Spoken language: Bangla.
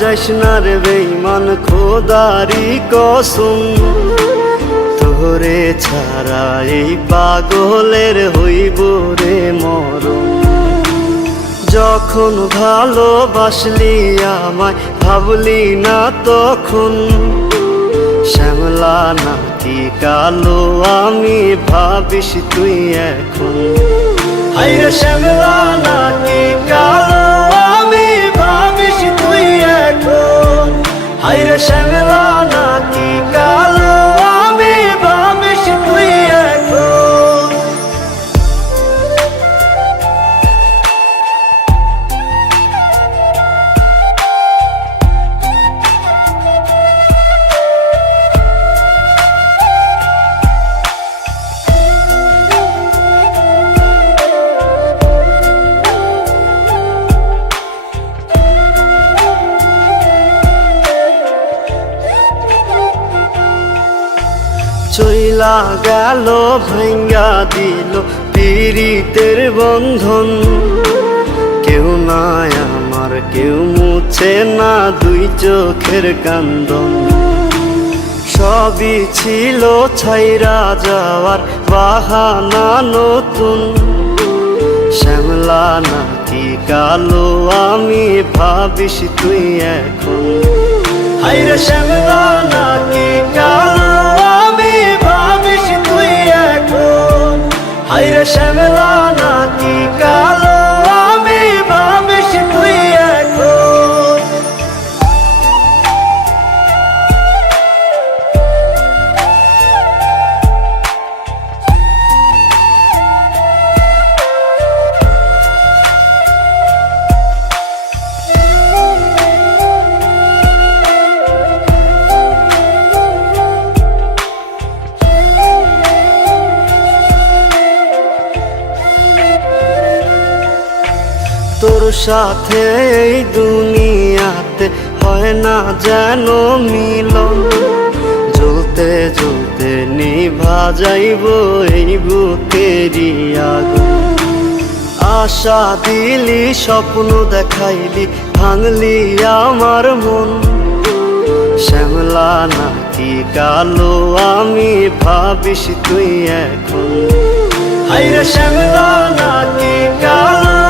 যাইস না রে বেঈমান খোদারি কসম, তোরে ছাড়া এই পাগলের হইব রে মরণ। যখন ভালোবাসলি আমায় ভাবলি না তখন, শ্যামলা নাকি কালো আমি ভাবিস তুই এখন। হায়রে শ্যামলা নাকি কালো আমি ভাবিস তুই এখন। হায়রে শ্যামলা নাকি কালো আমি ভাবিস তুই এখন। চইলা গেল ভাঙ্গা দিল পীড়িতের বন্ধন, কেউ নাই আমার কেউ মুছে না দুই চোখের কান্দন। সবই ছিল ছাইরা যাওয়ার বাহানা নতুন, শ্যামলা নাকি কালো আমি ভাবিস তুই এখন। হায়রে শ্যামলা নাকি কালো আমি ভাবিস তুই এখন। হায়রে শ্যামলা নাকি কালো আমি ভাবিস তুই এখন। তোর সাথে এই দুনিয়াতে হয় না যেন মিলন, জ্বলতে জ্বলতে নিভা যাইব এই বুকেরই আগুন। আশা দিলি স্বপ্ন দেখাইলি ভাঙলি আমার মন, শ্যামলা নাকি কালো আমি ভাবিস তুই এখন। হায়রে শ্যামলা নাকি কালো